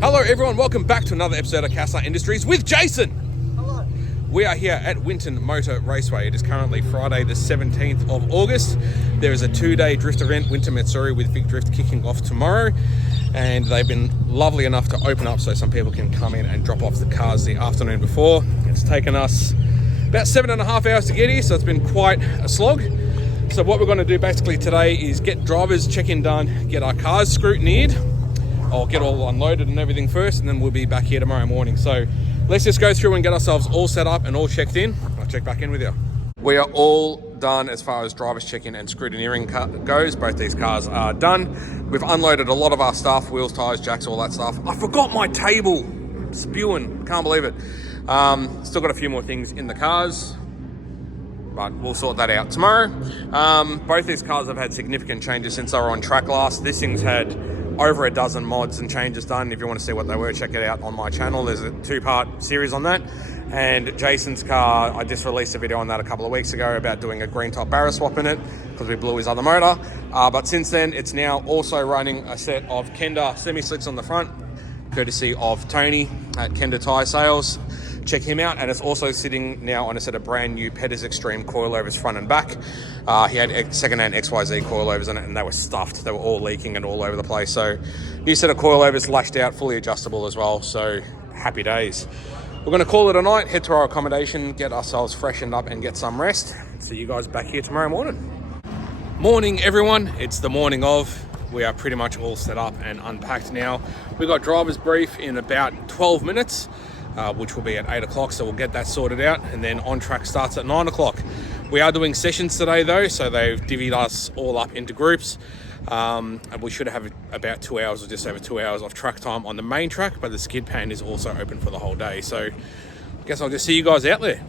Hello everyone, welcome back to another episode of Cassar Industries with Jason. Hello. We are here at Winton Motor Raceway. It is currently Friday the 17th of August. There is a 2-day drift event, Winter Matsuri with Vicdrift, kicking off tomorrow. And they've been lovely enough to open up so some people can come in and drop off the cars the afternoon before. It's taken us about 7.5 hours to get here, so it's been quite a slog. So what we're going to do basically today is get drivers check-in done, get our cars scrutineered. I'll get all unloaded and everything first, and then we'll be back here tomorrow morning. So let's just go through and get ourselves all set up and all checked in. I'll check back in with you. We are all done as far as drivers check-in and scrutineering goes. Both these cars are done. We've unloaded a lot of our stuff, wheels, tires, jacks, all that stuff. I forgot my table. Spewing, can't believe it. Still got a few more things in the cars, but we'll sort that out tomorrow. Both these cars have had significant changes since they were on track last. This thing's had over a dozen mods and changes done. If you want to see what they were, check it out on my channel. There's a 2-part series on that. And Jason's car, I just released a video on that a couple of weeks ago about doing a green top barrier swap in it because we blew his other motor. But since then, it's now also running a set of Kenda semi-slicks on the front, courtesy of Tony at Kenda Tyre Sales. Check him out. And it's also sitting now on a set of brand new Pettis Extreme coilovers front and back. He had second-hand XYZ coilovers in it, and they were stuffed. They were all leaking and all over the place. So new set of coilovers, lashed out, fully adjustable as well. So happy days. We're going to call it a night, head to our accommodation, get ourselves freshened up and get some rest. See you guys back here tomorrow morning. Morning, everyone. It's the morning of. We are pretty much all set up and unpacked now. We've got driver's brief in about 12 minutes. Which will be at 8 o'clock, so we'll get that sorted out, and then on track starts at 9 o'clock. We are doing sessions today though, so they've divvied us all up into groups, and we should have about 2 hours or just over 2 hours of track time on the main track, but the skid pan is also open for the whole day, so I guess I'll just see you guys out there.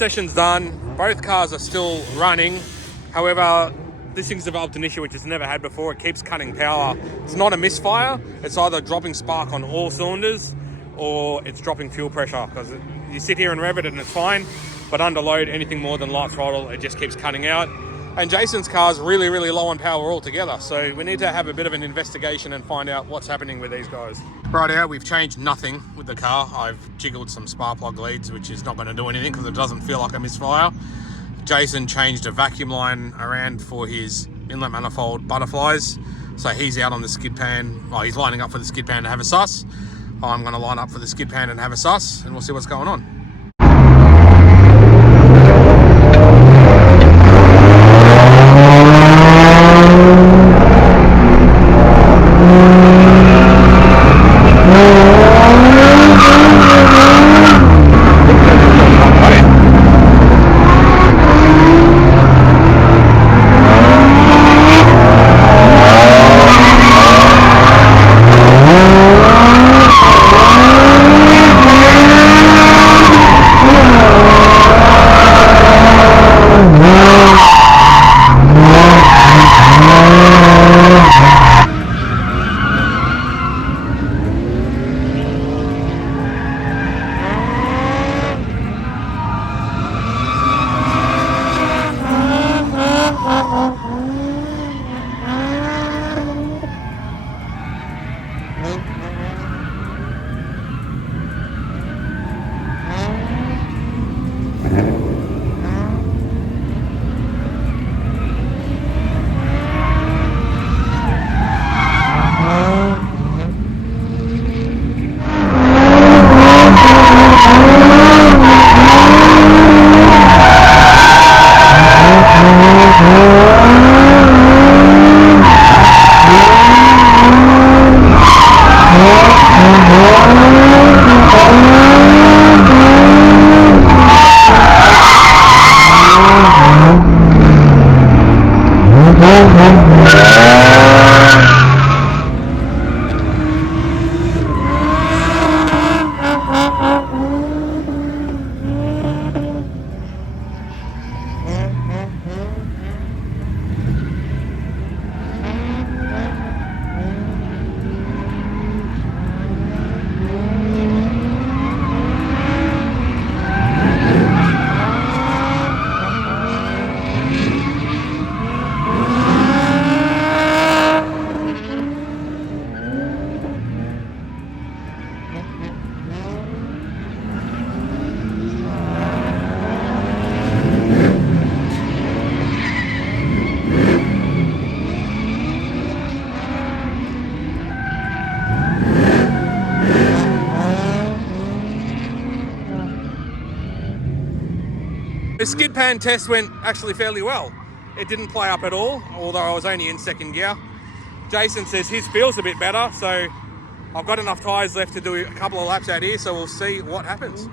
session's done. Both cars are still running. However, this thing's developed an issue which it's never had before. It keeps cutting power. It's not a misfire. It's either dropping spark on all cylinders or it's dropping fuel pressure, because you sit here and rev it and it's fine, but under load, anything more than light throttle, it just keeps cutting out. And Jason's car's really, really low on power altogether. So we need to have a bit of an investigation and find out what's happening with these guys. Right out, we've changed nothing with the car. I've jiggled some spark plug leads, which is not going to do anything because it doesn't feel like a misfire. Jason changed a vacuum line around for his inlet manifold butterflies. So he's out on the skid pan. Well, he's lining up for the skid pan to have a suss. I'm going to line up for the skid pan and have a suss, and we'll see what's going on. The skid pan test went actually fairly well. It didn't play up at all, although I was only in second gear. Jason says his feels a bit better, so I've got enough tyres left to do a couple of laps out here, so we'll see what happens.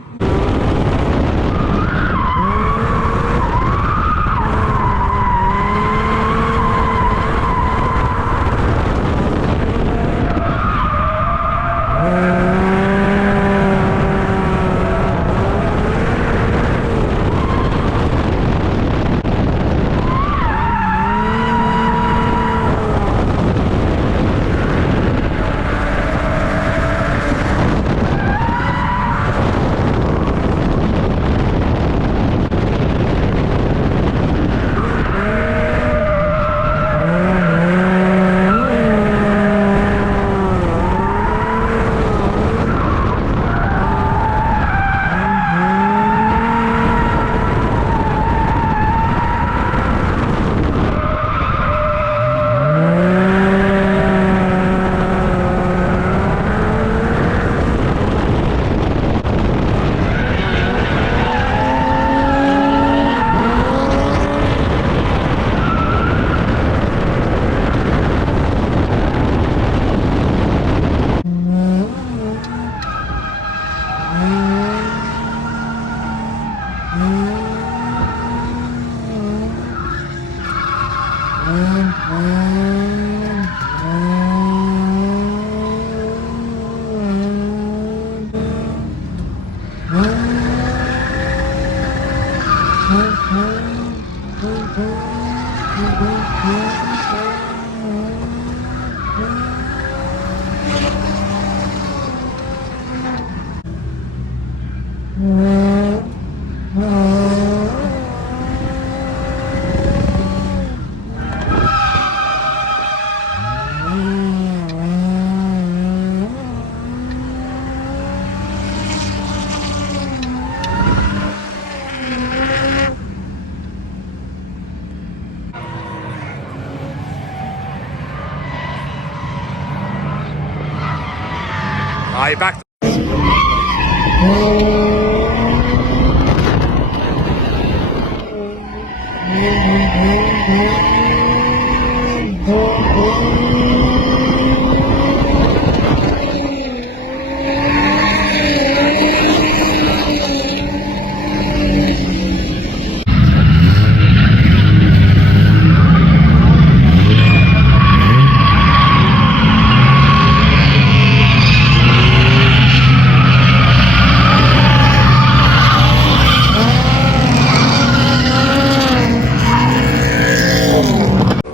Are you back?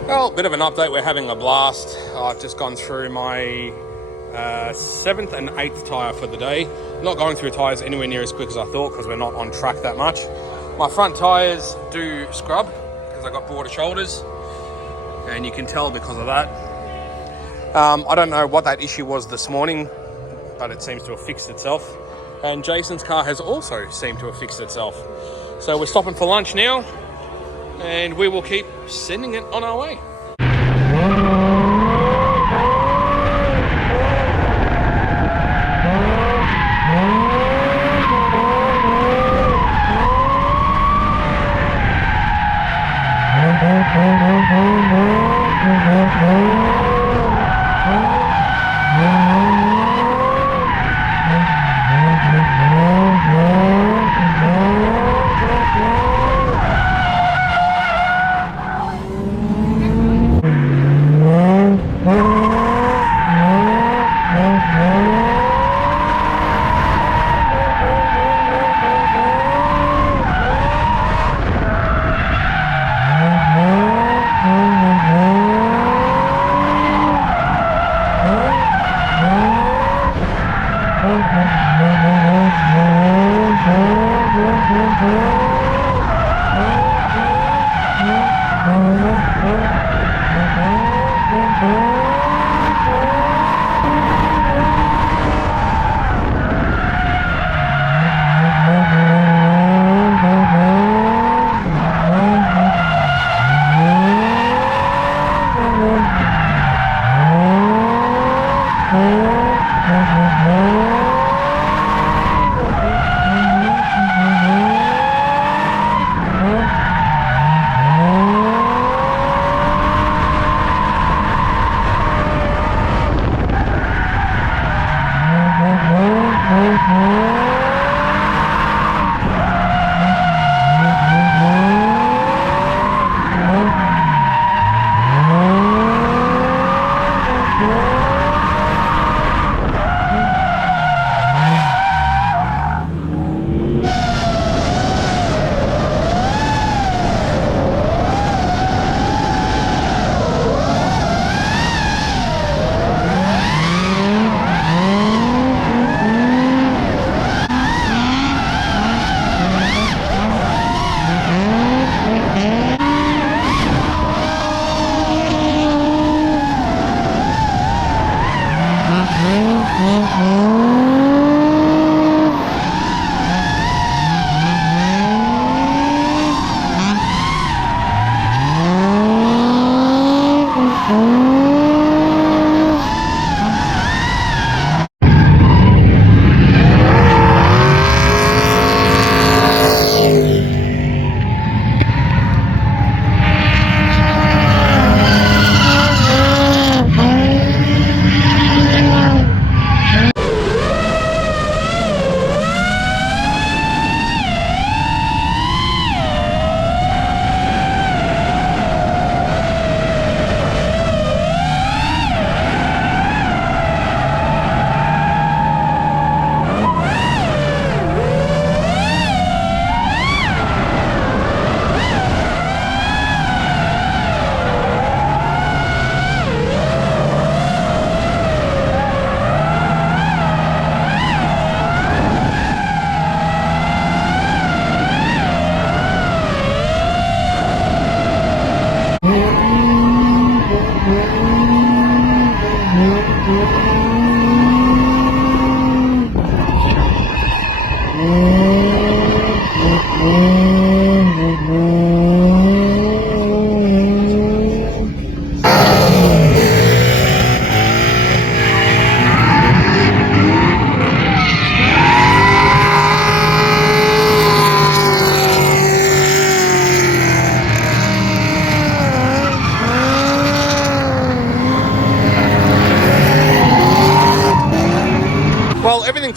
Well, bit of an update. We're having a blast. I've just gone through my 7th and 8th tyre for the day. Not going through tyres anywhere near as quick as I thought because we're not on track that much. My front tyres do scrub because I got broader shoulders, and you can tell because of that. I don't know what that issue was this morning, but it seems to have fixed itself. And Jason's car has also seemed to have fixed itself. So we're stopping for lunch now, and we will keep sending it on our way.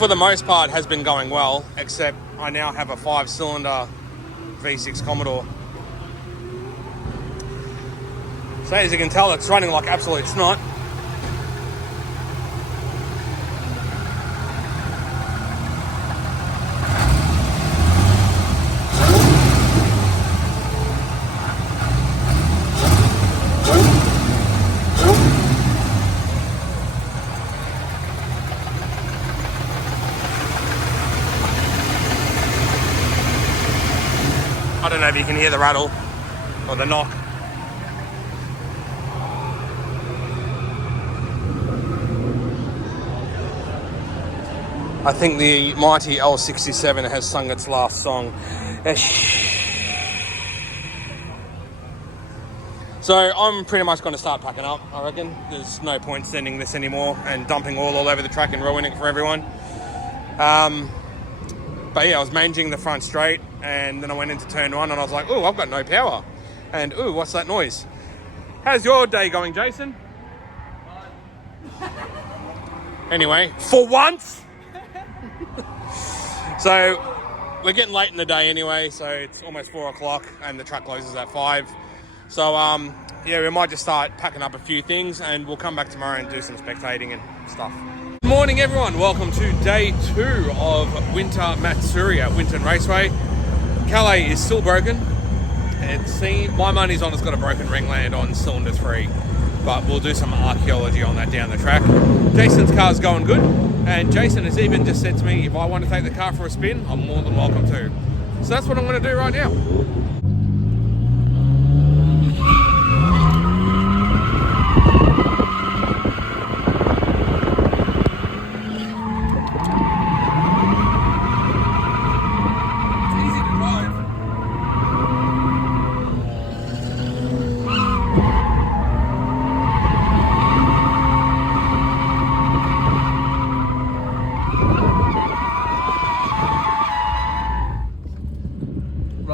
for the most part, has been going well, except I now have a 5-cylinder V6 Commodore. So as you can tell, it's running like absolute snot. I don't know if you can hear the rattle or the knock. I think the mighty L67 has sung its last song. So I'm pretty much going to start packing up, I reckon. There's no point sending this anymore and dumping oil all over the track and ruining it for everyone. But yeah, I was managing the front straight, and then I went into turn 1 and I was like, oh, I've got no power. And ooh, what's that noise? How's your day going, Jason? Anyway, for once. So we're getting late in the day anyway, so it's almost 4 o'clock and the truck closes at 5. So yeah, we might just start packing up a few things and we'll come back tomorrow and do some spectating and stuff. Good morning everyone, welcome to day 2 of Winter Matsuri at Winton Raceway. Calais is still broken. My money's on it's got a broken ringland on cylinder 3, but we'll do some archaeology on that down the track. Jason's car's going good, and Jason has even just said to me if I want to take the car for a spin, I'm more than welcome to. So that's what I'm going to do right now.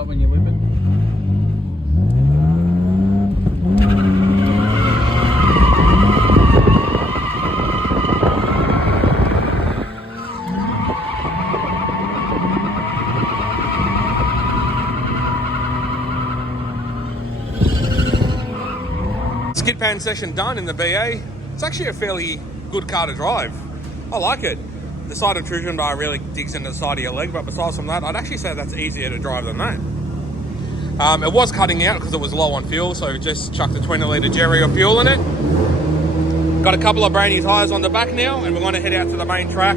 When you whip it. Skid pan session done in the VA. It's actually a fairly good car to drive. I like it. The side intrusion bar really digs into the side of your leg, but besides from that, I'd actually say that's easier to drive than that. It was cutting out because it was low on fuel, so just chucked a 20-litre Jerry of fuel in it. Got a couple of brand new tyres on the back now, and we're going to head out to the main track.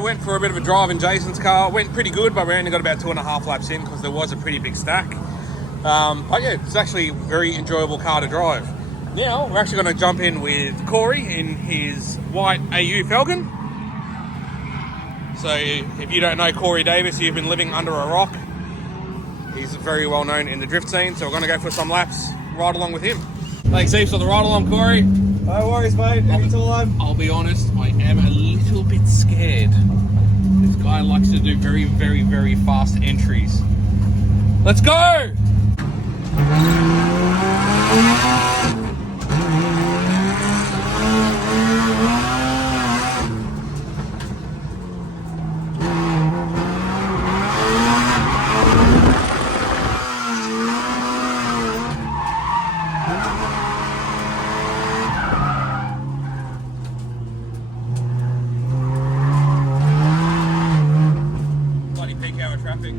Went for a bit of a drive in Jason's car. Went pretty good, but we only got about 2.5 laps in because there was a pretty big stack. But yeah, it's actually a very enjoyable car to drive. Now we're actually going to jump in with Corey in his white AU Falcon. So if you don't know Corey Davis, you've been living under a rock. He's very well known in the drift scene, so we're going to go for some laps right along with him. Thanks heaps for the ride along, Corey. No worries, mate. Anytime. I'll be honest, I am a little bit scared. This guy likes to do very, very, very fast entries. Let's go! Bloody peak hour traffic.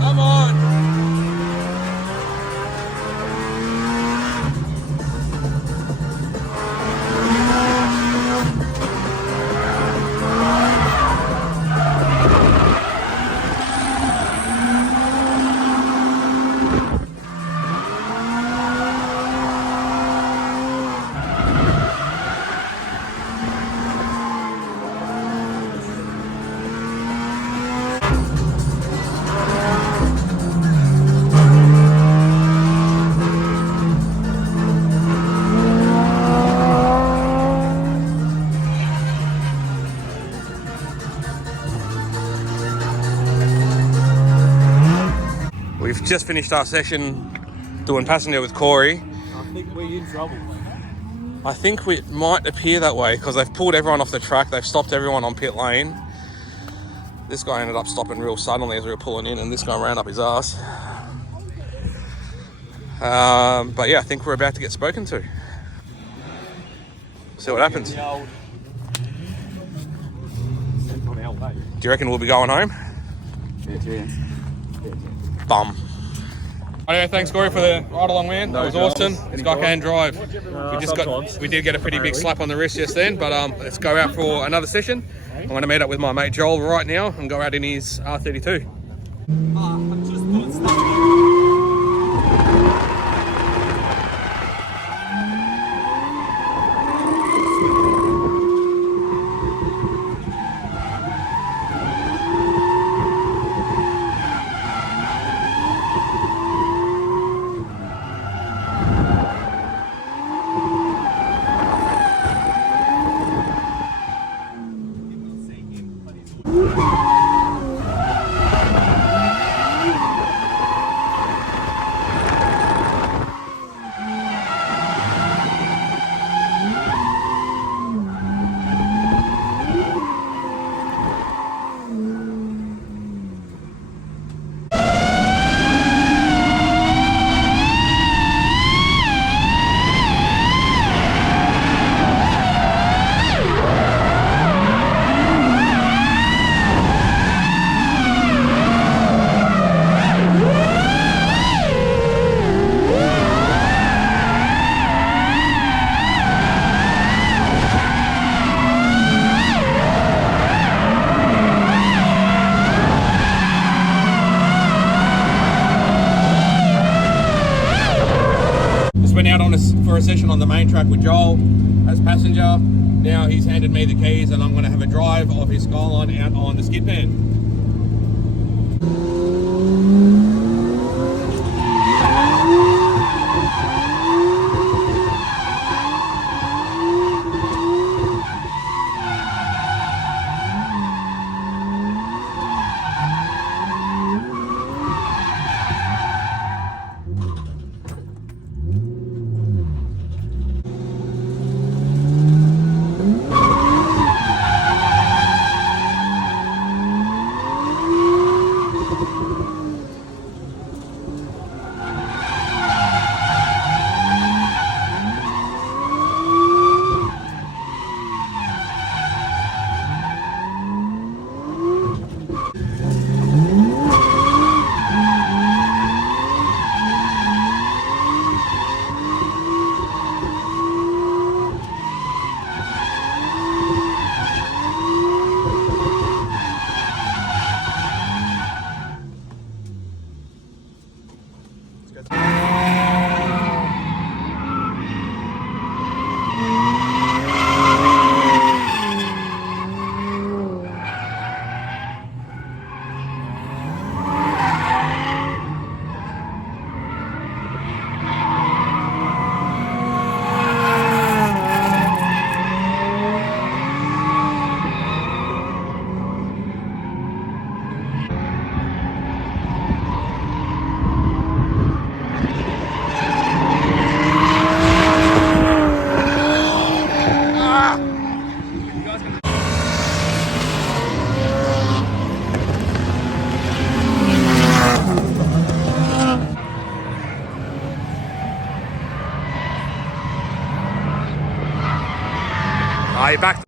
Come on! We've just finished our session doing passenger with Corey. I think we're in trouble. I think it might appear that way because they've pulled everyone off the track. They've stopped everyone on pit lane. This guy ended up stopping real suddenly as we were pulling in, and this guy ran up his ass. But yeah, I think we're about to get spoken to. See what happens. Do you reckon we'll be going home? Bum. Anyway, thanks Corey for the ride along, man. That was awesome. This guy can drive. We did get a pretty big slap on the wrist just then, but let's go out for another session. I'm going to meet up with my mate Joel right now and go out in his R32. I'm just doing stuff. Just went out on for a session on the main track with Joel as passenger. Now he's handed me the keys and I'm going to have a drive of his Skyline out on the skid pan. Back.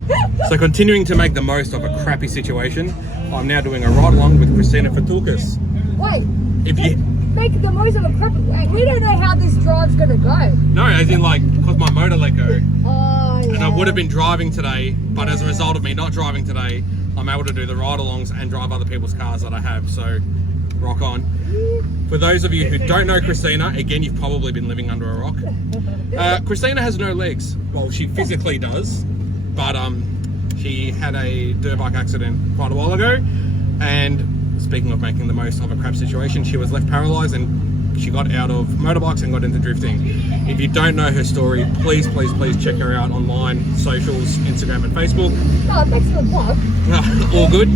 So continuing to make the most of a crappy situation, I'm now doing a ride along with Christina Fatulkas. Wait, if you make the most of a crappy, we don't know how this drive's gonna go. No, as in like, because my motor let go. Oh, yeah. And I would have been driving today, but as a result of me not driving today, I'm able to do the ride-alongs and drive other people's cars that I have, so rock on. For those of you who don't know Christina, again, you've probably been living under a rock. Christina has no legs. Well, she physically does, but she had a dirt bike accident quite a while ago, and speaking of making the most of a crap situation, she was left paralyzed and she got out of motorbikes and got into drifting. If you don't know her story, please check her out online, socials, Instagram and Facebook. Oh, thanks for the plug. All good.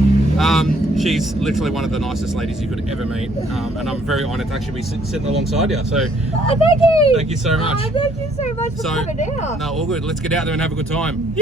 She's literally one of the nicest ladies you could ever meet, and I'm very honoured to actually be sitting alongside you. So, thank you. Thank you so much. Thank you so much for coming out. No, all good. Let's get out there and have a good time.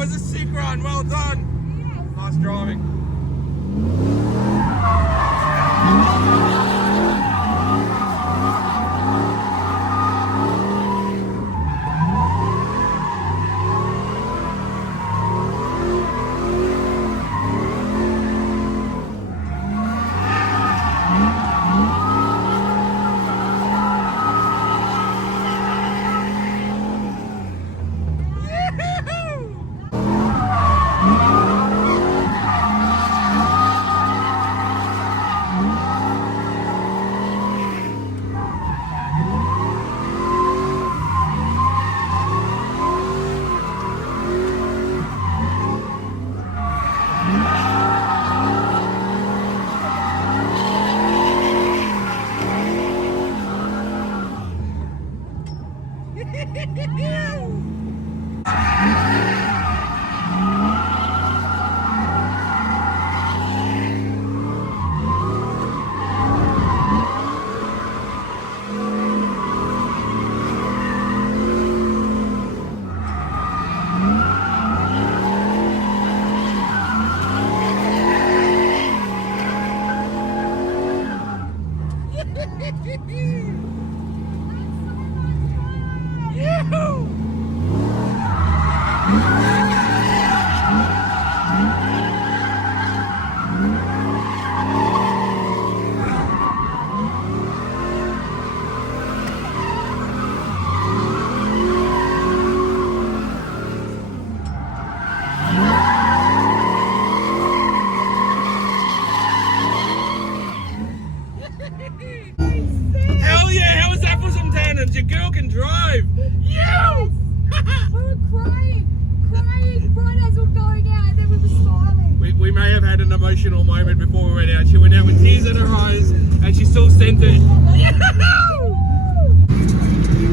was a sick run. Well done. Nice driving. Hell yeah, how was that for some tandems? Your girl can drive. You! We were crying right as we were going out, and then we were smiling. We may have had an emotional moment before we went out. She went out with tears in her eyes and she still sent it.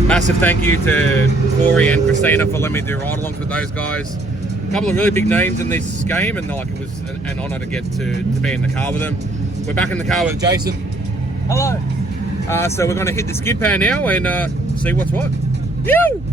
Massive thank you to Corey and Christina for letting me do ride-alongs with those guys. A couple of really big names in this game, and like it was an honour to get to be in the car with them. We're back in the car with Jason. Hello. So we're going to hit the skid pan now and see what's what. Woo!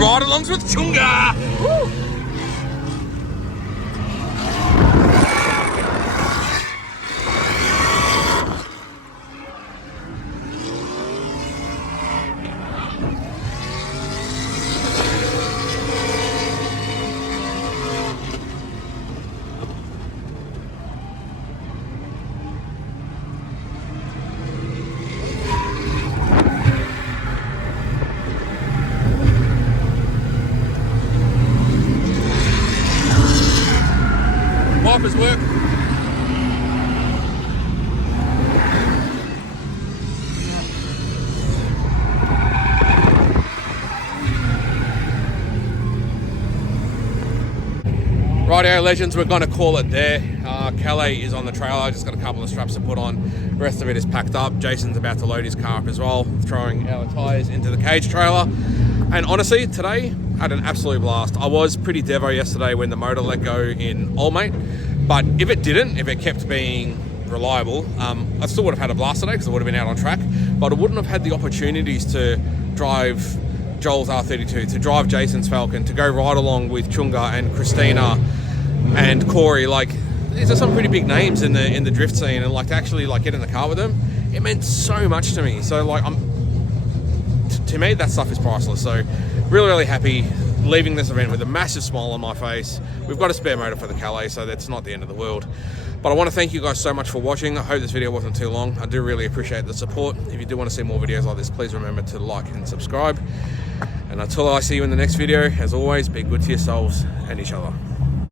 Ride-alongs with Chunga! Woo! Wipers work. Rightio legends, we're going to call it there. Calais is on the trailer. I just got a couple of straps to put on. The rest of it is packed up. Jason's about to load his car up as well, throwing our tyres into the cage trailer. And honestly, today had an absolute blast. I was pretty devo yesterday when the motor let go in Oldmate, but if it kept being reliable, I still would have had a blast today because I would have been out on track, but I wouldn't have had the opportunities to drive Joel's R32, to drive Jason's Falcon, to go ride along with Chunga and Christina and Corey. Like, these are some pretty big names in the drift scene, and like to actually like get in the car with them it meant so much to me. So like, to me, that stuff is priceless. So really happy leaving this event with a massive smile on my face. We've got a spare motor for the Calais, so that's not the end of the world. But I want to thank you guys so much for watching. I hope this video wasn't too long. I do really appreciate the support. If you do want to see more videos like this, please remember to like and subscribe. And until I see you in the next video, as always, be good to yourselves and each other.